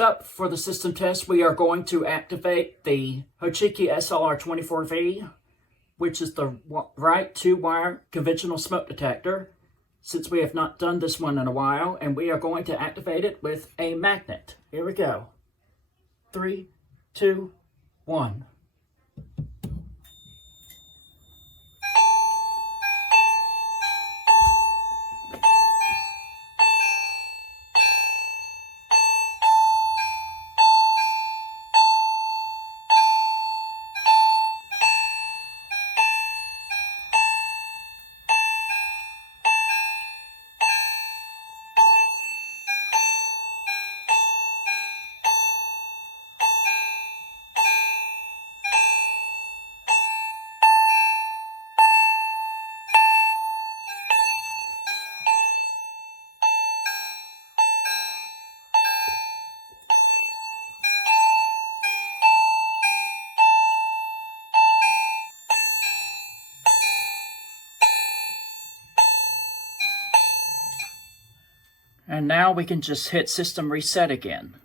First up for the system test, we are going to activate the Hochiki SLR-24V, which is the right 2-wire conventional smoke detector, since we have not done this one in a while, and we are going to activate it with a magnet. Here we go. 3, 2, 1. And now we can just hit system reset again.